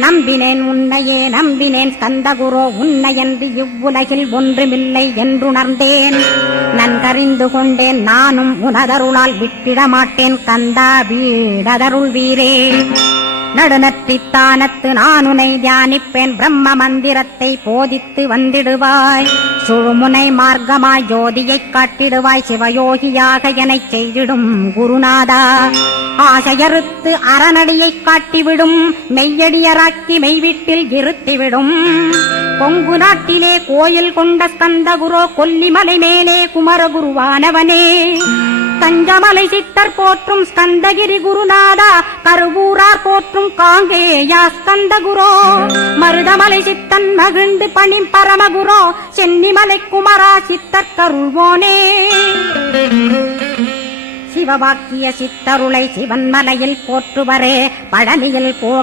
நம்பினேன் உன்னையே நம்பினேன் ஸ்கந்தகுரோ உன்னையன்று இவ்வுலகில் ஒன்றுமில்லை என்றுணர்ந்தேன். நன்கறிந்து கொண்டேன் நானும் உனதருளால் விட்டிட மாட்டேன் கந்தா வீடதருள் வீரே. நடுநற்றித்தானத்து நானுனை தியானிப்பேன் பிரம்ம மந்திரத்தை போதித்து வந்திடுவாய். சுழுமுனை மார்க்கமாய் ஜோதியைக் காட்டிடுவாய் சிவயோகியாக எனச் செய்திடும் குருநாதா. ஆசையறுத்து அறநடியைக் காட்டிவிடும் மெய்யடியராக்கி மெய்வீட்டில் இருத்திவிடும். கொங்கு நாட்டிலே கோயில் கொண்ட ஸ்கந்தகுரோ கொல்லிமலை மேலே குமரகுருவானவனே. கஞ்சமலை சித்தர் போற்றும் ஸ்கந்தகிரி குருநாதா கருவூரார் போற்றும் காங்கேயா ஸ்கந்தகுரோ. மருதமலை சித்தன் மகிழ்ந்து பணிம் பரமகுரோ சென்னிமலை குமரா சித்தர் கருள்வோனே. சிவவாக்கிய சித்தருளை சிவன்மலையில் போற்றுவரே பழனியில் போக